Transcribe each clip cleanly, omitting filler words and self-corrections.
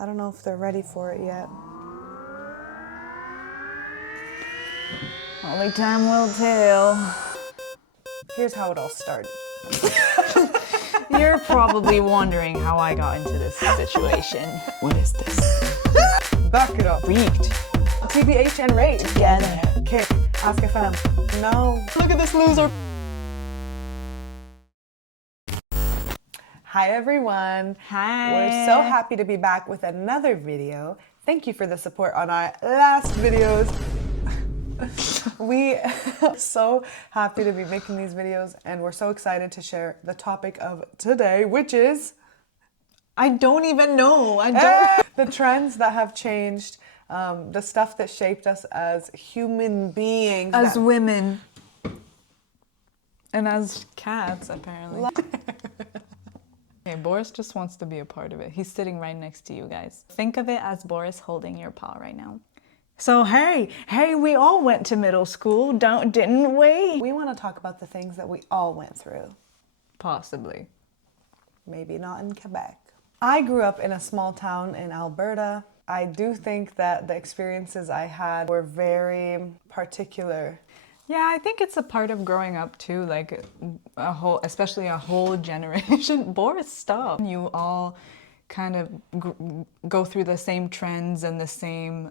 I don't know if they're ready for it yet. Only time will tell. Here's how it all started. You're probably wondering how I got into this situation. What is this? Back it up. Freaked. TBH and rate. Together. Kick. Ask FM. No. Look at this loser. Hi everyone. Hi. We're so happy to be back with another video. Thank you for the support on our last videos. We are so happy to be making these videos and we're so excited to share the topic of today, which is I don't even know. I don't. the trends that have changed, the stuff that shaped us as human beings. As women. And as cats, apparently. Okay, Boris just wants to be a part of it. He's sitting right next to you guys. Think of it as Boris holding your paw right now. So hey, we all went to middle school, didn't we? We want to talk about the things that we all went through. Possibly. Maybe not in Quebec. I grew up in a small town in Alberta. I do think that the experiences I had were very particular. Yeah, I think it's a part of growing up too, like especially a whole generation. Boris, stop. You all kind of go through the same trends and the same,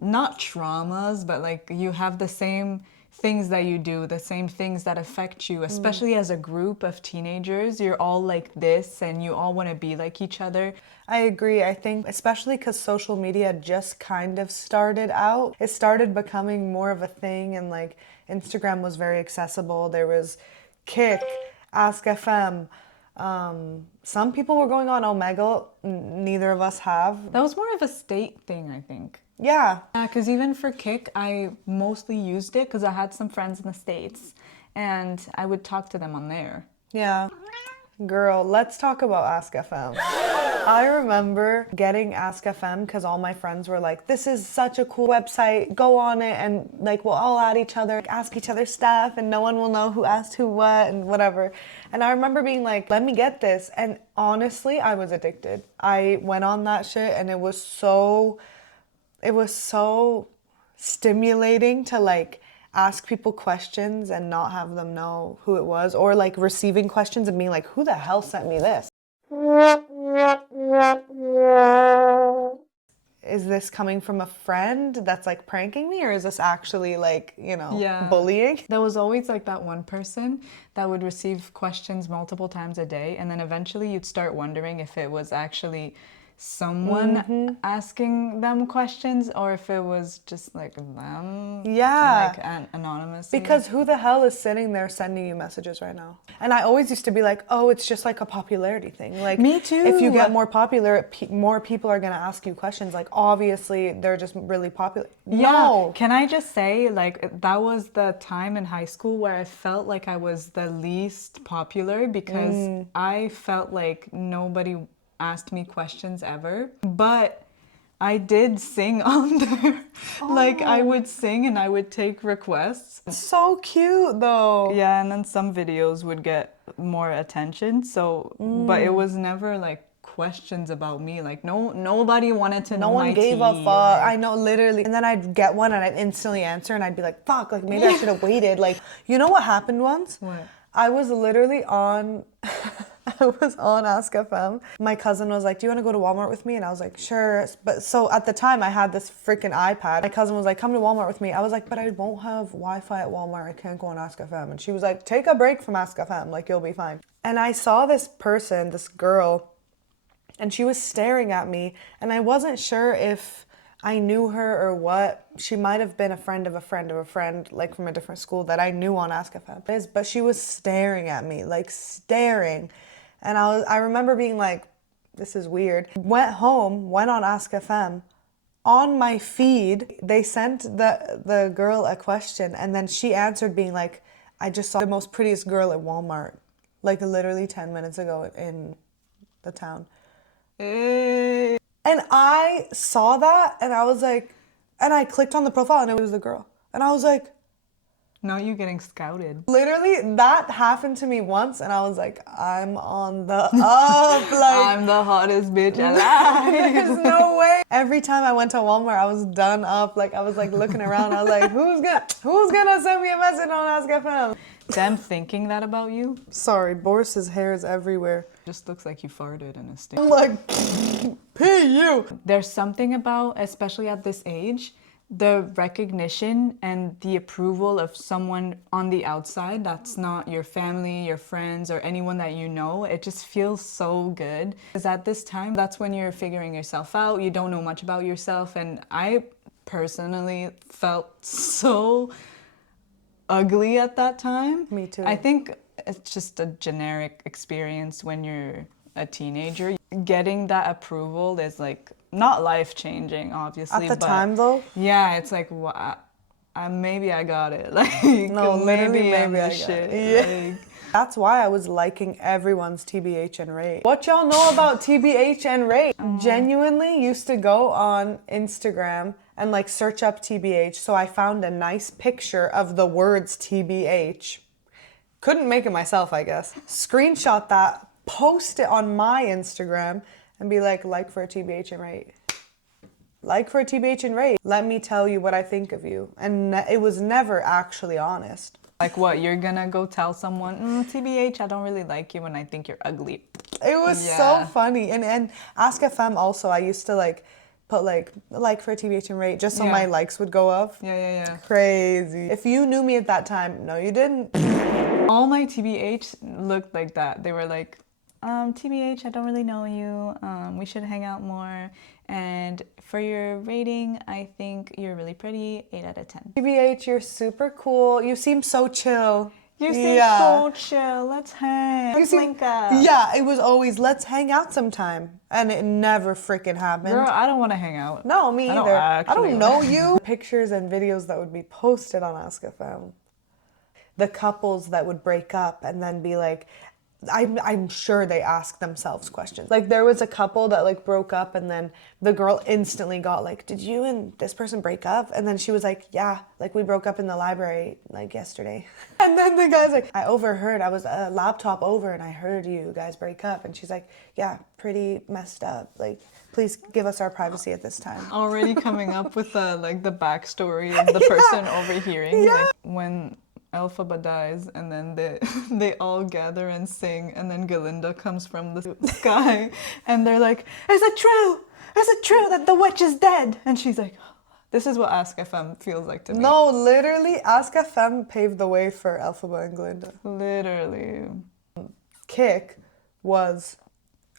not traumas, but like you have the same things that you do, the same things that affect you, especially as a group of teenagers. You're all like this and you all want to be like each other. I agree. I think especially because social media just kind of started out, it started becoming more of a thing, and like Instagram was very accessible. There was Kick, Ask FM. Some people were going on Omegle. Neither of us have. That was more of a state thing, I think. Yeah. Yeah, because even for Kick, I mostly used it because I had some friends in the States and I would talk to them on there. Yeah. Girl, let's talk about Ask FM. I remember getting Ask FM because all my friends were like, this is such a cool website, go on it and like we'll all add each other, ask each other stuff and no one will know who asked who what and whatever. And I remember being like, let me get this. And honestly, I was addicted. I went on that shit and it was so stimulating to like ask people questions and not have them know who it was, or like receiving questions and being like, who the hell sent me this? Is this coming from a friend that's like pranking me, or is this actually like, you know, bullying? There was always like that one person that would receive questions multiple times a day, and then eventually you'd start wondering if it was actually someone asking them questions or if it was just like them, like anonymous. Because who the hell is sitting there sending you messages right now? And I always used to be like, oh, it's just like a popularity thing. Like, me too. If you get more popular, more people are gonna ask you questions. Like, obviously, they're just really popular. Yeah. No. Can I just say, like, that was the time in high school where I felt like I was the least popular because I felt like nobody asked me questions ever, but I did sing on there. Like I would sing and I would take requests. So cute though. Yeah, and then some videos would get more attention. So, but it was never like questions about me. Like nobody wanted to know. No one gave a fuck. Like, I know, literally. And then I'd get one and I'd instantly answer and I'd be like, fuck, like maybe I should have waited. Like, you know what happened once? What? I was literally on I was on Ask FM. My cousin was like, do you want to go to Walmart with me? And I was like, sure. But so at the time I had this freaking iPad. My cousin was like, come to Walmart with me. I was like, but I won't have Wi-Fi at Walmart. I can't go on Ask FM. And she was like, take a break from Ask FM. Like, you'll be fine. And I saw this person, this girl, and she was staring at me. And I wasn't sure if I knew her or what. She might have been a friend of a friend of a friend, like from a different school that I knew on Ask FM. But she was staring at me, like staring. And I remember being like, this is weird. Went home, went on Ask FM. On my feed, they sent the girl a question and then she answered being like, I just saw the most prettiest girl at Walmart, like literally 10 minutes ago in the town. And I saw that and I was like, and I clicked on the profile and it was the girl. And I was like, Not you getting scouted. Literally, that happened to me once, and I was like, I'm on the up. Like, I'm the hottest bitch alive. there's no way. Every time I went to Walmart, I was done up. Like, I was like looking around. I was like, who's gonna send me a message on Ask FM? Them thinking that about you Sorry, Boris's hair is everywhere. just looks like you farted in a stick. I'm like, pay you. There's something about, especially at this age, the recognition and the approval of someone on the outside that's not your family, your friends, or anyone that you know. It just feels so good. Because at this time, that's when you're figuring yourself out. You don't know much about yourself. And I personally felt so ugly at that time. Me too. I think it's just a generic experience when you're a teenager. Getting that approval is like not life-changing, obviously. At the time, though? Yeah, it's like, maybe I got it. Like, No, maybe I'm maybe I the got shit. it. Yeah. Like, That's why I was liking everyone's TBH and rate. What y'all know about TBH and rate? Genuinely used to go on Instagram and like search up TBH. So I found a nice picture of the words TBH. Couldn't make it myself, I guess. Screenshot that, post it on my Instagram, and be like for a TBH and rate. Like for a TBH and rate. Let me tell you what I think of you. And it was never actually honest. like what, you're gonna go tell someone, TBH, I don't really like you and I think you're ugly. It was Yeah. so funny. And Ask FM also, I used to like put like for a TBH and rate just so Yeah. my likes would go up. Yeah. Crazy. If you knew me at that time, no you didn't. All my TBH looked like that. They were like, TBH, I don't really know you. We should hang out more. And for your rating, I think you're really pretty. 8 out of 10. TBH, you're super cool. You seem so chill. You seem Yeah. so chill. Let's hang. Let's link up. Yeah, it was always let's hang out sometime. And it never freaking happened. Girl, I don't want to hang out. No, me I don't either. actually I don't know you. Pictures and videos that would be posted on Ask FM. The couples that would break up and then be like, I'm sure they ask themselves questions. Like there was a couple that like broke up and then the girl instantly got like, did you and this person break up? And then she was like, yeah, like we broke up in the library like yesterday. And then the guy's like, I overheard, I was a laptop over and I heard you guys break up. And she's like, yeah, pretty messed up. Like, please give us our privacy at this time. Already coming up with the backstory of the person overhearing. Yeah. Like when Elphaba dies and then they all gather and sing and then Galinda comes from the sky and they're like, is it true? Is it true that the witch is dead? And she's like, this is what Ask FM feels like to me. No, literally, Ask FM paved the way for Elphaba and Glinda. Literally. Kick was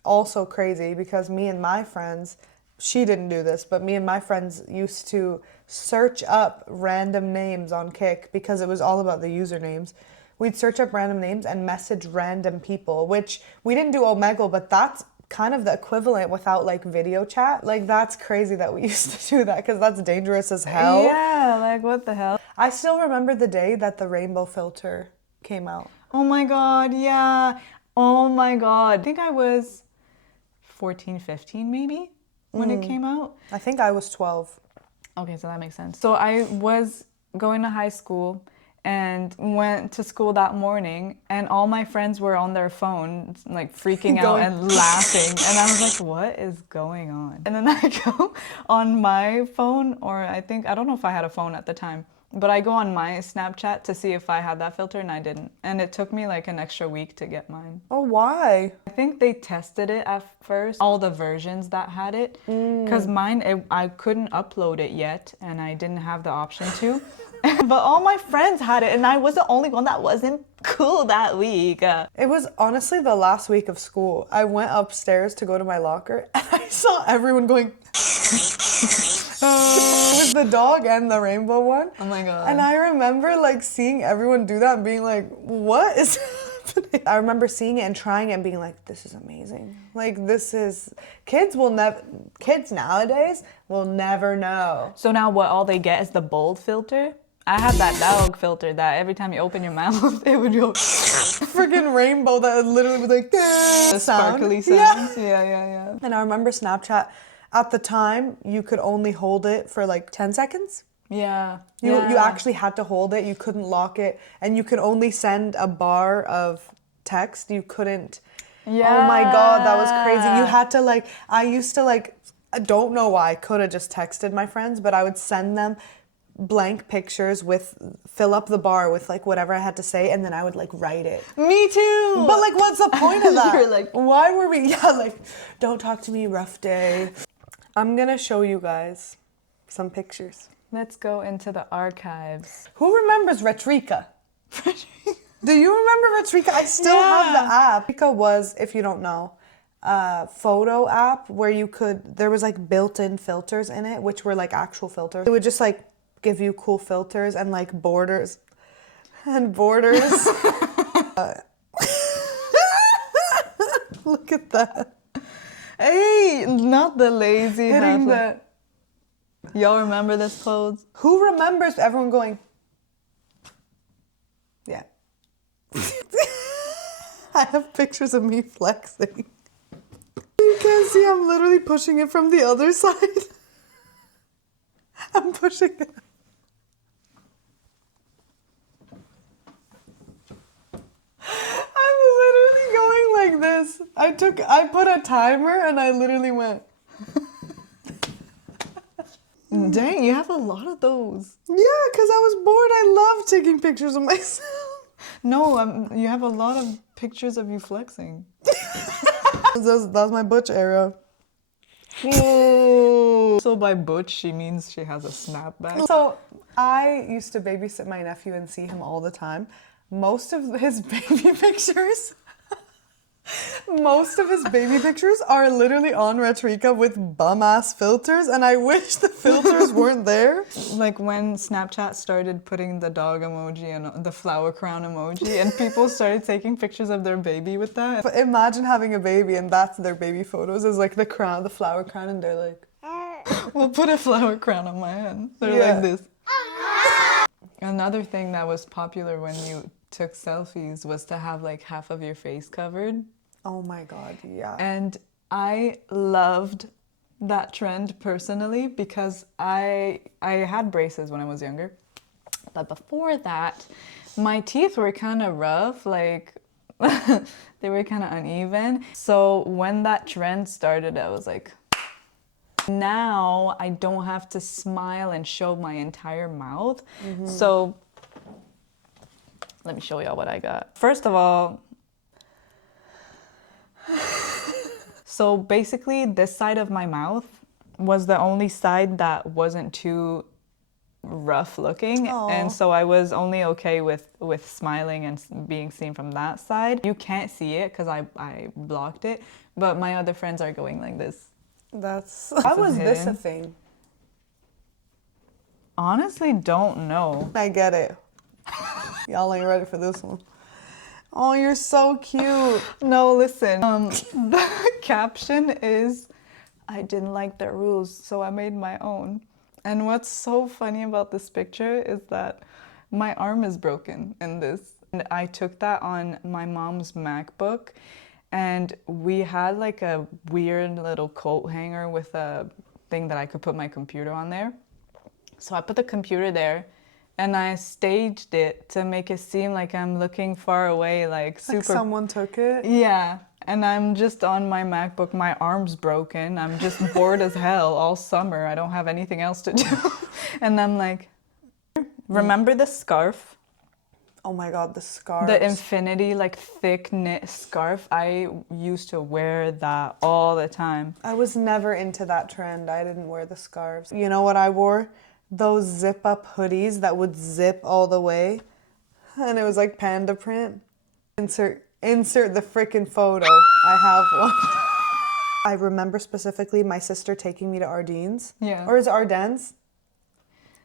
also crazy because me and my friends, she didn't do this, but me and my friends used to search up random names on Kick because it was all about the usernames. We'd search up random names and message random people, which we didn't do Omegle, but that's kind of the equivalent without like video chat. Like that's crazy that we used to do that because that's dangerous as hell. Yeah, like what the hell? I still remember the day that the rainbow filter came out. Oh my god, yeah. Oh my god. I think I was 14, 15 maybe when it came out. I think I was 12. Okay, so that makes sense. So I was going to high school and went to school that morning and all my friends were on their phones like freaking out and laughing and I was like, what is going on? And then I go on my phone, or I don't know if I had a phone at the time, but I go on my Snapchat to see if I had that filter and I didn't. And it took me like an extra week to get mine. Oh, why? I think they tested it at first, all the versions that had it, because mine, I couldn't upload it yet and I didn't have the option to. But all my friends had it and I was the only one that wasn't cool that week. It was honestly the last week of school. I went upstairs to go to my locker and I saw everyone going with the dog and the rainbow one. Oh my god. And I remember like seeing everyone do that and being like, what is happening? I remember seeing it and trying it and being like, this is amazing. Like kids nowadays will never know. So now what all they get is the bold filter? I had that dog filter that every time you open your mouth, it would go Freaking rainbow that literally was like, the sparkly Yeah. sounds. Yeah. And I remember Snapchat, at the time, you could only hold it for like 10 seconds. Yeah. You Yeah. actually had to hold it. You couldn't lock it, and you could only send a bar of text. You couldn't. Yeah. Oh my God, that was crazy. You had to like. I used to like. I don't know why. I could have just texted my friends, but I would send them blank pictures with fill up the bar with like whatever I had to say, and then I would like write it. Me too. But like, what's the point of that? You're like, why were we? Yeah, like, don't talk to me, rough day. I'm gonna show you guys some pictures. let's go into the archives. Who remembers Retrika? Do you remember Retrika? I still have the app. Retrika was, if you don't know, a photo app where there was like built-in filters in it, which were like actual filters. It would just like give you cool filters and like borders. Look at that. Hey, not the lazy Hitting half. Y'all remember this pose? Who remembers everyone going, yeah. I have pictures of me flexing. You can't see, I'm literally pushing it from the other side. I'm pushing it. I'm literally going like this. I put a timer and I literally went. Dang, you have a lot of those. Yeah, because I was bored. I love taking pictures of myself. No, you have a lot of pictures of you flexing. That was my butch era. So by butch, she means she has a snapback. So I used to babysit my nephew and see him all the time. Most of his baby pictures are literally on Retrika with bum-ass filters, and I wish the filters weren't there. Like when Snapchat started putting the dog emoji and the flower crown emoji, and people started taking pictures of their baby with that. But imagine having a baby and that's their baby photos, is like the crown, the flower crown, and they're like... We'll put a flower crown on my head. They're Yeah. like this. Another thing that was popular when you took selfies was to have like half of your face covered. Oh my God, yeah. And I loved that trend personally because I had braces when I was younger. But before that, my teeth were kind of rough, like they were kind of uneven. So when that trend started, I was like, now I don't have to smile and show my entire mouth. So let me show y'all what I got. First of all, so basically this side of my mouth was the only side that wasn't too rough looking. Aw. And so I was only okay with smiling and being seen from that side. You can't see it because I blocked it, but my other friends are going like this. How was this a hidden. thing? Honestly, don't know. I get it. Y'all ain't ready for this one. Oh, you're so cute. No, listen. The caption is, I didn't like their rules, so I made my own. And what's so funny about this picture is that my arm is broken in this. And I took that on my mom's MacBook, and we had like a weird little coat hanger with a thing that I could put my computer on there. So I put the computer there, and I staged it to make it seem like I'm looking far away, like super... Like someone took it? Yeah, and I'm just on my MacBook, my arm's broken, I'm just bored as hell all summer, I don't have anything else to do. And I'm like, remember the scarf? Oh my God, the scarf. The infinity, like thick knit scarf? I used to wear that all the time. I was never into that trend. I didn't wear the scarves. You know what I wore? Those zip up hoodies that would zip all the way. And it was like panda print. Insert the frickin' photo. I have one. I remember specifically my sister taking me to Ardennes. Yeah. Or is it Ardennes?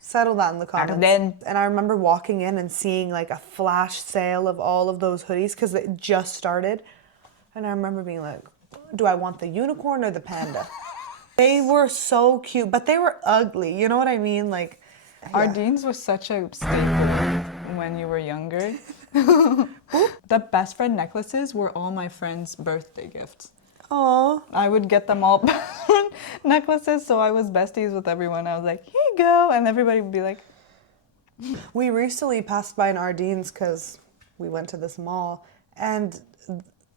Settle that in the comments. Ardennes. And I remember walking in and seeing like a flash sale of all of those hoodies because it just started. And I remember being like, do I want the unicorn or the panda? They were so cute, but they were ugly. You know what I mean? Like, yeah. Ardennes was such a staple when you were younger. The best friend necklaces were all my friends' birthday gifts. Aw. I would get them all. necklaces, so I was besties with everyone. I was like, here you go, and everybody would be like, We recently passed by an Ardene's because we went to this mall, and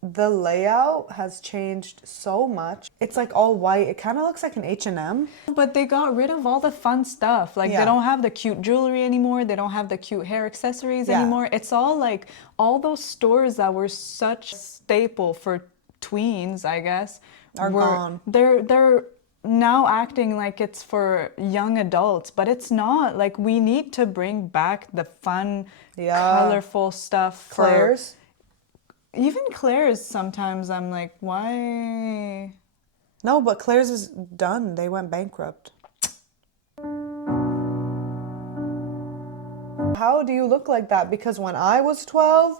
the layout has changed so much. It's like all white. It kind of looks like an H&M. but they got rid of all the fun stuff. Like Yeah. they don't have the cute jewelry anymore. They don't have the cute hair accessories Yeah. anymore. It's all like all those stores that were such a staple for tweens, I guess, Are gone. They're now acting like it's for young adults, but it's not. Like we need to bring back the fun, colorful stuff. Claire's. Even Claire's, sometimes I'm like, why? No, but Claire's is done. They went bankrupt. How do you look like that? Because when I was 12,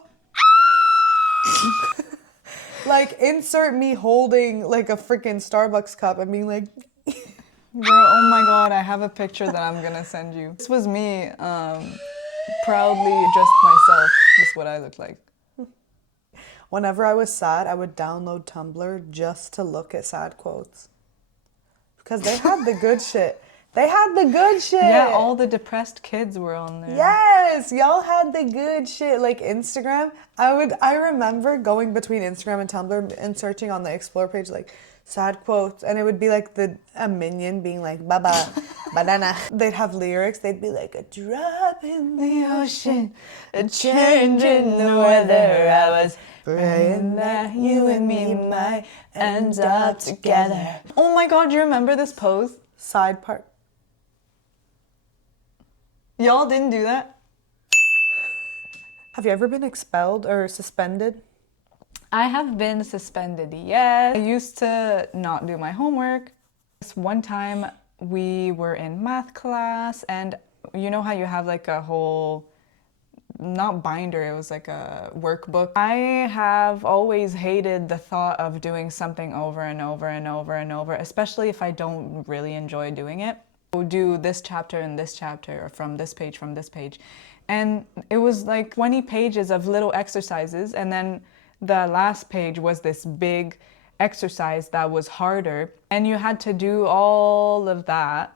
like insert me holding like a freaking Starbucks cup and being like, Girl, oh my god, I have a picture that I'm gonna send you. This was me, proudly dressed myself. This is what I look like. whenever I was sad, I would download Tumblr just to look at sad quotes. Because they had the good shit. They had the good shit. Yeah, all the depressed kids were on there. Yes, y'all had the good shit. Like Instagram, I remember going between Instagram and Tumblr and searching on the explore page like sad quotes, and it would be like a minion being like baba banana. They'd have lyrics. They'd be like a drop in the ocean, a change in the weather. I was praying that you and me might end up together. Oh my god, do you remember this pose? Side part. Y'all didn't do that? Have you ever been expelled or suspended? I have been suspended, yes. I used to not do my homework. This one time we were in math class, and you know how you have like a whole, not binder, it was like a workbook. I have always hated the thought of doing something over and over and over and over, especially if I don't really enjoy doing it. We'll do this chapter and this chapter, or from this page. And it was like 20 pages of little exercises, and then the last page was this big exercise that was harder, and you had to do all of that.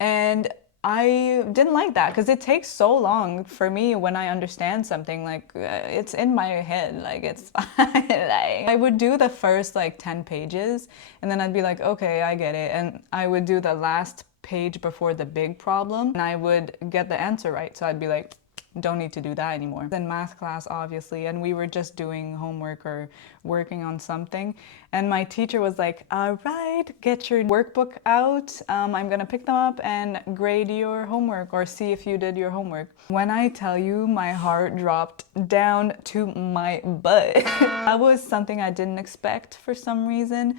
And I didn't like that because it takes so long for me when I understand something, like it's in my head, like it's fine. Like, I would do the first like 10 pages and then I'd be like, okay, I get it. And I would do the last page before the big problem and I would get the answer right. So I'd be like, don't need to do that anymore. In math class, obviously, and we were just doing homework or working on something. And my teacher was like, all right, get your workbook out. I'm gonna pick them up and grade your homework or see if you did your homework. When I tell you my heart dropped down to my butt, that was something I didn't expect for some reason.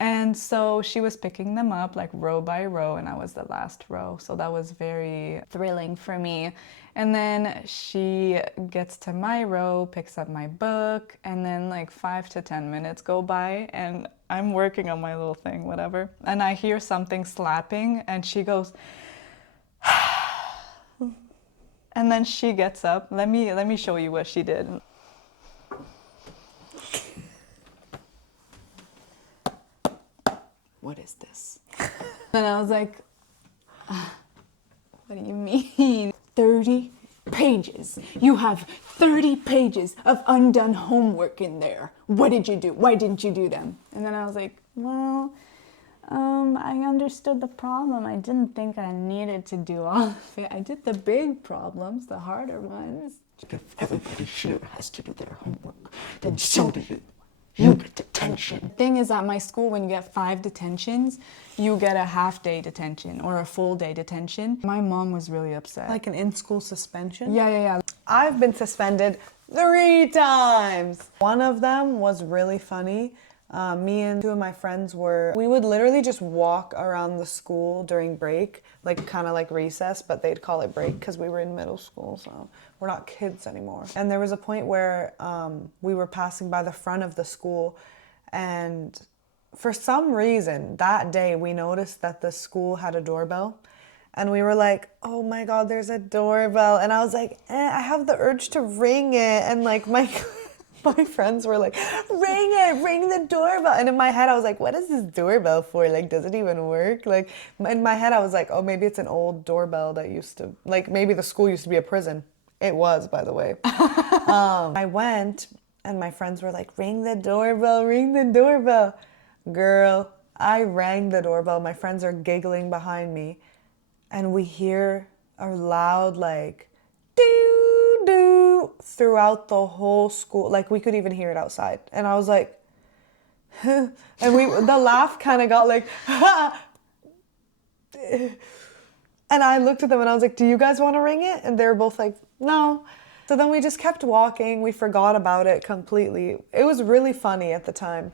And so she was picking them up like row by row, and I was the last row. So that was very thrilling for me. And then she gets to my row, picks up my book, and then like 5 to 10 minutes go by and I'm working on my little thing, whatever. And I hear something slapping and she goes, and then she gets up. Let me show you what she did. What is this? And I was like, what do you mean? 30 pages. You have 30 pages of undone homework in there. What did you do? Why didn't you do them? And then I was like, well, I understood the problem. I didn't think I needed to do all of it. I did the big problems, the harder ones. If everybody here has to do their homework, then so do you. You get detention. The thing is, at my school, when you get 5 detentions, you get a half-day detention or a full-day detention. My mom was really upset. Like an in-school suspension? Yeah. I've been suspended 3 times. One of them was really funny. Me and 2 of my friends we would literally just walk around the school during break, like kind of like recess, but they'd call it break because we were in middle school, so we're not kids anymore. And there was a point where we were passing by the front of the school, and for some reason that day we noticed that the school had a doorbell. And we were like, oh my God, there's a doorbell. And I was like, I have the urge to ring it. And like my friends were like, ring it, ring the doorbell. And in my head, I was like, what is this doorbell for? Like, does it even work? Like, in my head, I was like, oh, maybe it's an old doorbell that used to, like, maybe the school used to be a prison. It was, by the way. I went, and my friends were like, ring the doorbell, ring the doorbell. Girl, I rang the doorbell. My friends are giggling behind me. And we hear a loud, like, doo doo throughout the whole school. Like, we could even hear it outside. And I was like, and the laugh kind of got like, ha! And I looked at them and I was like, do you guys want to ring it? And they were both like, no. So then we just kept walking. We forgot about it completely. It was really funny at the time.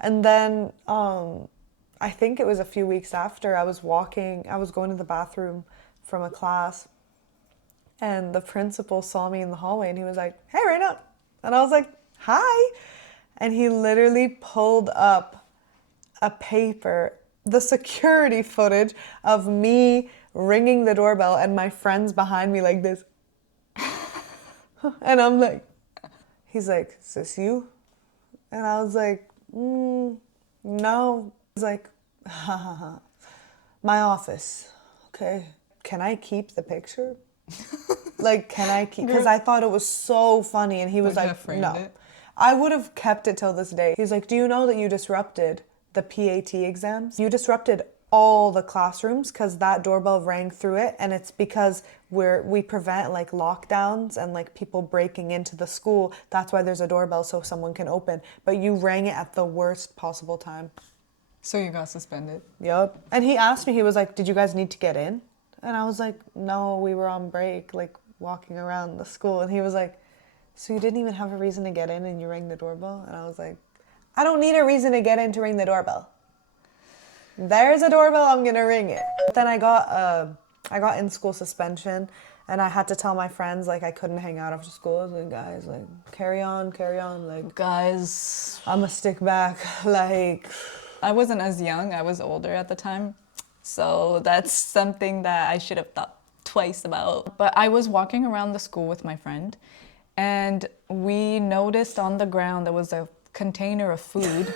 And then I think it was a few weeks after, I was going to the bathroom from a class, and the principal saw me in the hallway and he was like, hey, Raina. And I was like, hi. And he literally pulled up a paper, the security footage of me ringing the doorbell and my friends behind me like this. And I'm like, he's like, is this you? And I was like, no. He's like, ha ha ha, my office. Okay. Can I keep the picture? Like, can I keep, because I thought it was so funny. And he was like, no. It? I would have kept it till this day. He's like, do you know that you disrupted the PAT exams? You disrupted all the classrooms because that doorbell rang through it, and it's because we prevent like lockdowns and like people breaking into the school. That's why there's a doorbell, so someone can open. But you rang it at the worst possible time. So you got suspended? Yep. And he asked me, he was like, did you guys need to get in? And I was like, no, we were on break, like walking around the school. And he was like, so you didn't even have a reason to get in and you rang the doorbell? And I was like, I don't need a reason to get in to ring the doorbell. There's a doorbell, I'm gonna ring it. But then I got in school suspension, and I had to tell my friends like I couldn't hang out after school. I was like, guys, like carry on, like Guys, I'ma stick back. Like, I wasn't as young, I was older at the time. So that's something that I should have thought twice about. But I was walking around the school with my friend, and we noticed on the ground there was a container of food,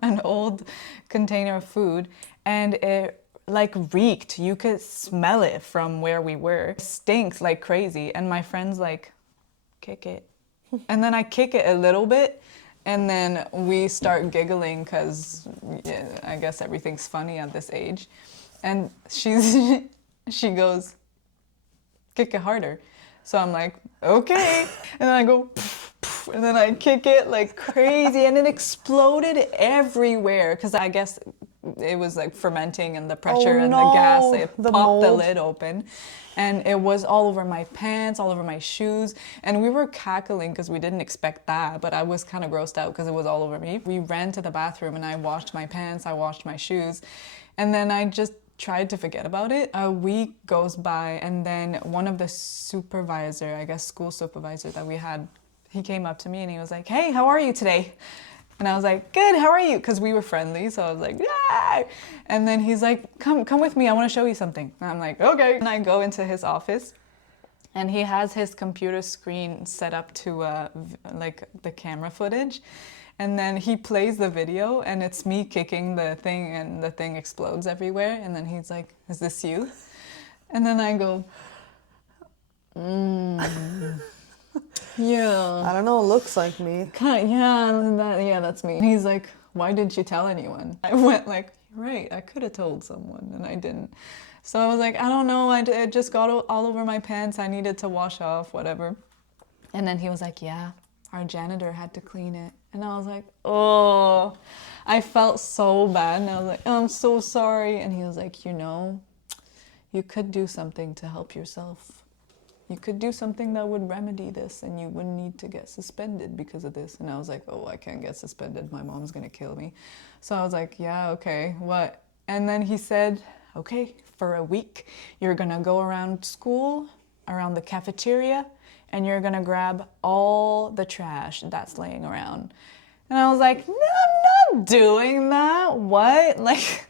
an old container of food, and it like reeked. You could smell it from where we were. It stinks like crazy. And my friend's like, kick it. And then I kick it a little bit, and then we start giggling because I guess everything's funny at this age. And she goes, kick it harder. So I'm like, okay. And then I go, and then I kick it like crazy, and it exploded everywhere because I guess it was like fermenting and the pressure and the gas, it popped the lid open. And it was all over my pants, all over my shoes. And we were cackling because we didn't expect that, but I was kind of grossed out because it was all over me. We ran to the bathroom and I washed my pants, I washed my shoes. And then I just tried to forget about it. A week goes by, and then one of the supervisor, I guess school supervisor that we had, he came up to me and he was like, hey, how are you today? And I was like, good, how are you? Because we were friendly, so I was like, yeah. And then he's like, come with me, I want to show you something. And I'm like, okay. And I go into his office, and he has his computer screen set up to like the camera footage. And then he plays the video, and it's me kicking the thing, and the thing explodes everywhere. And then he's like, is this you? And then I go, yeah. I don't know, it looks like me. Yeah, that's me. And he's like, why didn't you tell anyone? I went like, right, I could have told someone, and I didn't. So I was like, I don't know, it just got all over my pants. I needed to wash off, whatever. And then he was like, yeah, our janitor had to clean it. And I was like, oh, I felt so bad. And I was like, oh, I'm so sorry. And he was like, you know, you could do something to help yourself. You could do something that would remedy this, and you wouldn't need to get suspended because of this. And I was like, oh, I can't get suspended. My mom's gonna kill me. So I was like, yeah, okay, what? And then he said, okay, for a week, you're gonna go around school, around the cafeteria, and you're gonna grab all the trash that's laying around. And I was like, no, I'm not doing that. What? Like,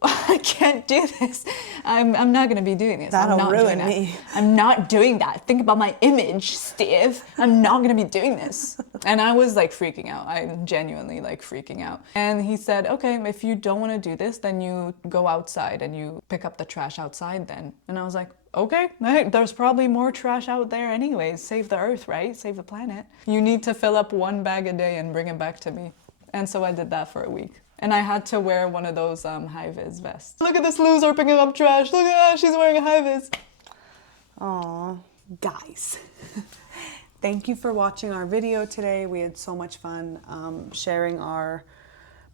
I can't do this. I'm not gonna be doing this. That'll I'm not ruin doing that. me. I'm not doing that. Think about my image, Steve. I'm not gonna be doing this. And I was like freaking out. I'm genuinely like freaking out. And he said, okay, if you don't want to do this, then you go outside and you pick up the trash outside then. And I was like, okay, hey, there's probably more trash out there anyways. Save the earth, right? Save the planet. You need to fill up 1 bag a day and bring it back to me. And so I did that for a week. And I had to wear one of those high-vis vests. Look at this loser picking up trash. Look at her, she's wearing a high-vis. Aw, guys. Thank you for watching our video today. We had so much fun sharing our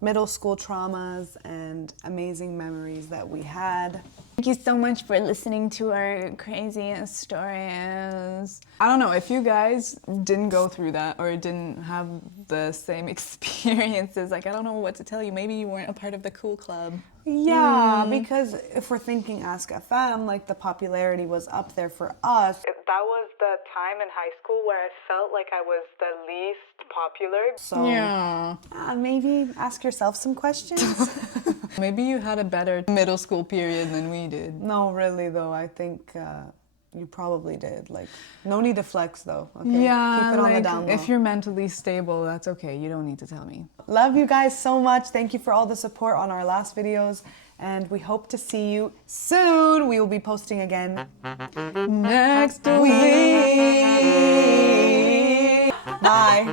middle school traumas and amazing memories that we had. Thank you so much for listening to our crazy stories. I don't know, if you guys didn't go through that or didn't have the same experiences, like I don't know what to tell you. Maybe you weren't a part of the cool club. Yeah, because if we're thinking Ask FM, like the popularity was up there for us. That was the time in high school where I felt like I was the least popular. So Yeah. maybe ask yourself some questions. Maybe you had a better middle school period than we did. No, really though, I think you probably did. Like, no need to flex though. Okay? Yeah, Keep it on the like, down low. if you're mentally stable, that's okay. You don't need to tell me. Love you guys so much. Thank you for all the support on our last videos. And we hope to see you soon. We will be posting again Next week. Bye.